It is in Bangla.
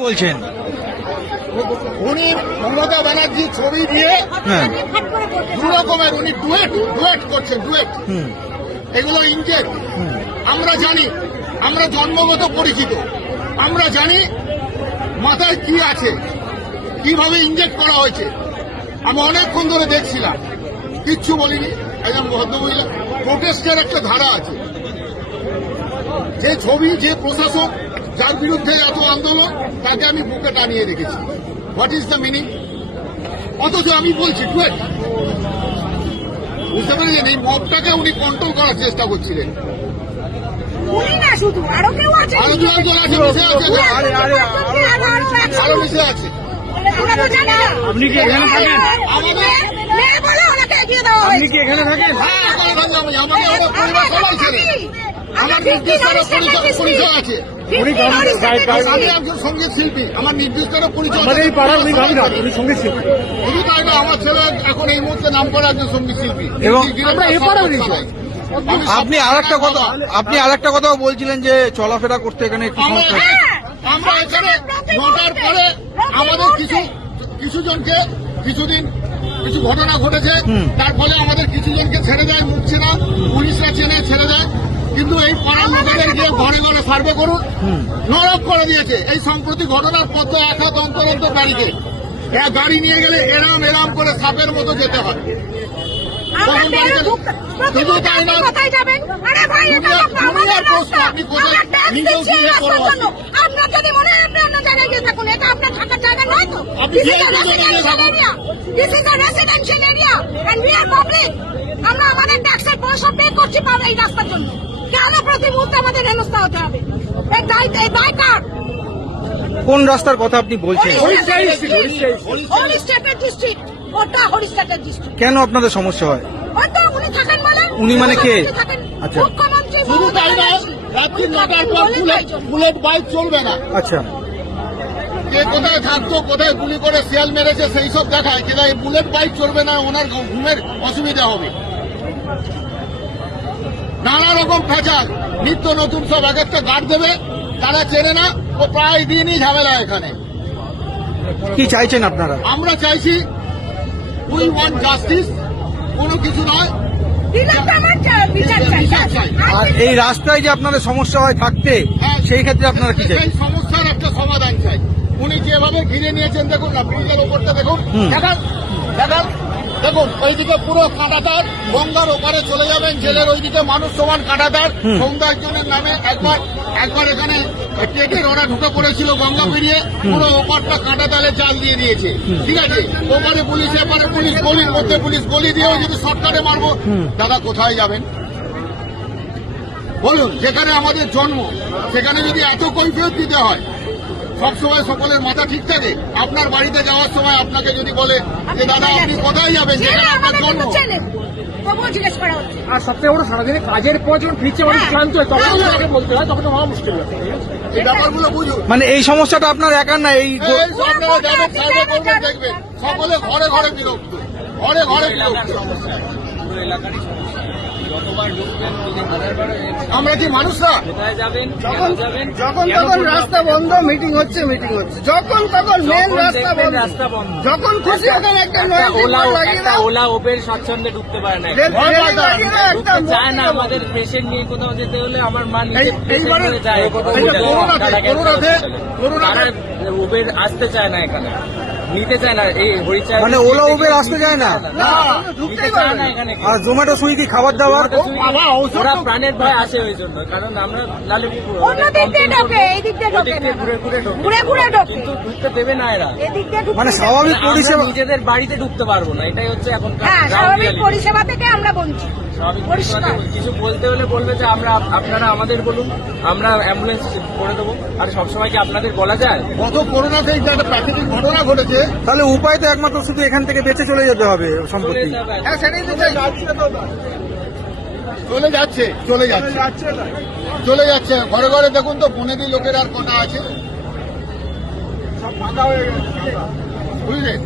বলছেন উনি মমতা ব্যানার্জির ছবি দিয়ে দু রকমের উনি ডুয়েট করছেন ডুয়েট এগুলো ইনজেক্ট আমরা জানি, আমরা জন্মগত পরিচিত, আমরা জানি মাথায় কি আছে, কিভাবে ইনজেক্ট করা হয়েছে। আমি অনেকক্ষণ ধরে দেখছিলাম, কিচ্ছু বলিনি। একজন ভদ্রমহিলা, প্রোটেস্টের একটা ধারা আছে, যে ছবি, যে প্রশাসক, যার বিরুদ্ধে এত আন্দোলন, তাকে আমি বুকে টানিয়ে রেখেছি। What is the meaning? অথচ আমি বলছি ডুয়েট। বুঝতে পেরেছেন? এই মবটাকে উনি কন্ট্রোল করার চেষ্টা করছিলেন। আরো দু একজন আছে, মিশে আছে, আরো মিশে আছে। আপনি কি এখানে থাকেন? আপনি কি এখানে থাকেন? হ্যাঁ, এখানে থাকি আমি। আমাকে আমার পরিবার সবাই ছেড়ে আমার নির্দিষ্ট পরিচয় আছে। আমি একজন সঙ্গীত শিল্পী, আমার নির্দিষ্ট পরিচয়। সঙ্গীত শিল্পী। শুধু তাই না, আমার ছেলে এখন এই মুহূর্তে নাম করা একজন সঙ্গীত শিল্পী। এবং আপনি আরেকটা কথাও বলছিলেন যে চলাফেরা করতে এখানে একটু সমস্যা হচ্ছে। আমরা এখানে 9টার পরে আমাদের কিছু জনকে কিছুদিন কিছু ঘটনা ঘটেছে, তার ফলে আমাদের কিছু জনকে ছেড়ে দেয়, মুখছে না, পুলিশরা চেনে ছেড়ে দেয়। কিন্তু এই পাড়ার লোকেদের গিয়ে ঘরে ঘরে সার্ভে করুন, নরক করে দিয়েছে। এই সম্প্রতি ঘটনার পর তো এক হাত অন্তর অন্তর ব্যারিকেড, গাড়ি নিয়ে গেলে এরাম করে সাপের মতো যেতে হয়। শুধু তাই না, দুনিয়ার প্রশ্ন, আপনি কোথায় নিজেও গিয়ে করবেন? আমরা আমাদের ট্যাক্সের পয়সা পে করছি এই রাস্তার জন্য। কেন প্রতি মুহূর্তে আমাদের হেনস্থা হতে হবে? এই দায় কার? কোন রাস্তার কথা আপনি বলছেন? হরিস্টেটের ডিস্ট্রিক্ট, ওটা হরিস্টেটের ডিস্ট্রিক্ট। কেন আপনাদের সমস্যা হয়? ওটা উনি থাকেন মানে? উনি মানে কে? আচ্ছা। মুখ্যমন্ত্রী। শুধু তাই না, রাত্রি 9টার পর বুলেট বাইক চলবে না। আচ্ছা। কে কোথায় থাকতো, কোথায় গুলি করে শিয়াল মেরেছে, সেই সব দেখায়। কিন্তু এই বুলেট বাইক চলবে না, ওনার ঘুমের অসুবিধা হবে। নানা রকম ফ্যাচার, নিত্য নতুন সব এক একটা গার্ড দেবে, তারা চেনে না। ও প্রায় দিনই ঝামেলা এখানে। কি চাইছেন আপনারা? আমরা চাইছি উই ওয়ান্ট জাস্টিস, কোনো কিছু নয়, বিচার চাই। আর এই রাস্তায় যে আপনাদের সমস্যা হয় থাকতে, সেই ক্ষেত্রে আপনারা কি চাই? এই সমস্যার একটা সমাধান চাই। উনি যেভাবে ঘিরে নিয়েছেন, দেখুন না, ব্রিজের ওপরটা দেখুন, দেখুন ওইদিকে পুরো কাঁটাতার, গঙ্গার ওপারে চলে যাবেন, জেলের ওইদিকে মানুষ সমান কাঁটাতার। সৌন্দর্যনের নামে একবার এখানে টেকের ওরা ঢুকে পড়েছিল গঙ্গা পেরিয়ে, পুরো ওপারটা কাঁটাতালে জাল দিয়ে দিয়েছে। ঠিক আছে, ওপারে পুলিশ, এপারে পুলিশ, গলির মধ্যে পুলিশ, গলি দিয়েও যদি শর্টকাটে মারবো, দাদা কোথায় যাবেন বলুন? যেখানে আমাদের জন্ম, সেখানে যদি এত কৈফিয়ত দিতে হয়, সবসময় সকলের মাথা ঠিক থাকে? আপনার বাড়িতে যাওয়ার সময় আপনাকে যদি বলে যে দাদা আপনি কোথায় যাবেন, যেখানে আপনার জন্ম, আর সবথেকে বড় সারাদিনে কাজের পর যখন ফিরছে মানুষ ক্লান্ত হয়, তখন তাকে বলতে হয়, তখন তো হওয়া মুশকিল। এই ব্যাপারগুলো বুঝুন। মানে এই সমস্যাটা আপনার একার না, এই আপনারা যাবেন, সার্ভে করবেন, দেখবেন সকলে ঘরে ঘরে বিরক্ত, ঘরে ঘরে বিরক্ত। আমরা কি মানুষরা? যখন তখন রাস্তা বন্ধ, মিটিং হচ্ছে, যখন তখন মেন রাস্তা বন্ধ, যখন খুশি ওখানে একটা ওলা ওবের স্বচ্ছন্দে ঢুকতে পারে না, চায় না। আমাদের পেশেন্ট নিয়ে কোথাও যেতে হলে আমার মা নিজে যায়, উবের আসতে চায় না, এখানে নিতে চায় না। এই হরিচার মানে ওলা উবের আসতে চায় না, নিতে চায় না এখানে। আর জোম্যাটো সুইগি খাবার দাবার ওরা প্রাণের ভয় আসে ওই জন্য, কারণ আমরা নালে ঘুরে ঢোকে, কিন্তু ঢুকতে দেবে না এরা। মানে স্বাভাবিক পরিষেবা, নিজেদের বাড়িতে ঢুকতে পারবো না, এটাই হচ্ছে এখন স্বাভাবিক পরিষেবা থেকে আমরা বঞ্চিত। কিছু বলতে হলে বলবে যে আপনারা আমাদের বলুন, আমরা অ্যাম্বুলেন্স করে দেবো। আর সবসময় কি আপনাদের বলা যায়? গত করোনাতে একটা প্রাকৃতিক ঘটনা ঘটেছে, তাহলে উপায় তো একমাত্র শুধু এখান থেকে বেঁচে চলে যেতে হবে সম্পত্তি। হ্যাঁ সেটাই তো চাই। চলে যাচ্ছে ঘরে ঘরে। দেখুন তো বনেদি লোকের আর কটা আছে, সব ফাঁকা হয়ে গেছে, বুঝলেন?